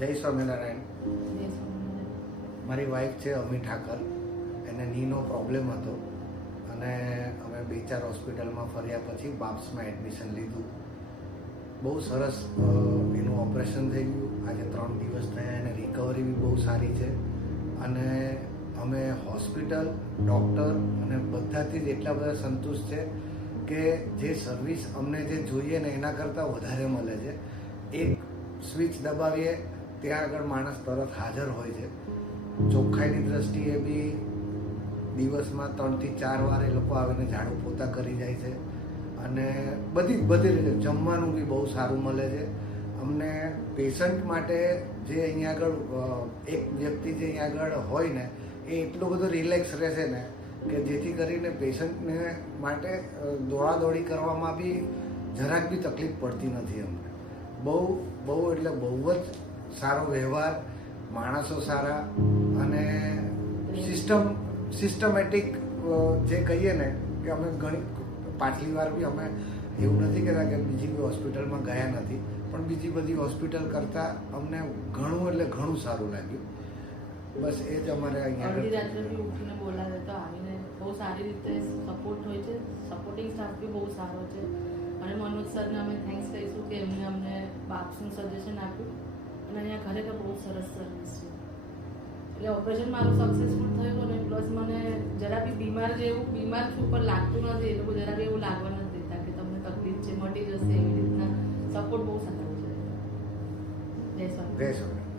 જય સ્વામિનારાયણ. મારી વાઈફ છે અમી ઠાકર, એને નીનો પ્રોબ્લેમ હતો અને અમે 2-4 હોસ્પિટલમાં ફર્યા પછી બાપ્સમાં એડમિશન લીધું. બહુ સરસ એનું ઓપરેશન થઈ ગયું. આજે 3 દિવસ થયા, એને રિકવરી બી બહુ સારી છે અને અમે હોસ્પિટલ, ડૉક્ટર અને બધાથી જ એટલા બધા સંતુષ્ટ છે કે જે સર્વિસ અમને જે જોઈએ ને એના કરતાં વધારે મળે છે. એક સ્વિચ દબાવીએ ત્યાં આગળ માણસ તરત હાજર હોય છે. ચોખ્ખાઈની દ્રષ્ટિએ બી દિવસમાં 3 થી 4 વાર એ લોકો આવીને ઝાડુ પોતા કરી જાય છે અને બધી રીતે જમવાનું બી બહુ સારું મળે છે. અમને પેશન્ટ માટે જે અહીંયા આગળ એક વ્યક્તિ જે અહીંયા આગળ હોય ને એ એટલો બધો રિલેક્સ રહેશે ને કે જેથી કરીને પેશન્ટને માટે દોડાદોડી કરવામાં બી જરાક બી તકલીફ પડતી નથી. અમને બહુ એટલે બહુ જ સારો વ્યવહાર, માણસો સારા અને સિસ્ટમેટિક જે કહીએ ને કે અમે ઘણી પાછલી વાર બી અમે એવું નથી કહેતા કે બીજી કોઈ હોસ્પિટલમાં ગયા નથી, પણ બીજી બધી હોસ્પિટલ કરતાં અમને ઘણું એટલે ઘણું સારું લાગ્યું. બસ એ જ અમારે અહીંયા અડધી રાત્રે બી ઉઠીને બોલાવે તો આવીને બહુ સારી રીતે સપોર્ટ હોય છે. સપોર્ટિંગ સ્ટાફ બી બહુ સારો છે અને મનોજ સરને અમે થેન્ક્સ કહીશું કે એમને અમને બાપ્સનું સજેશન આપ્યું અને અહીંયા ખરેખર બહુ સરસ સર્વિસ છે. એટલે ઓપરેશન મારું સક્સેસફુલ થયું અને પ્લસ મને જરા બી બીમાર છું પણ લાગતું નથી. એ લોકો જરા બી એવું લાગવા નથી દેતા કે તમને તકલીફ છે, મટી જશે, એવી રીતના સપોર્ટ બહુ સારો છે. જય સ્વામી. જય સ્વામી.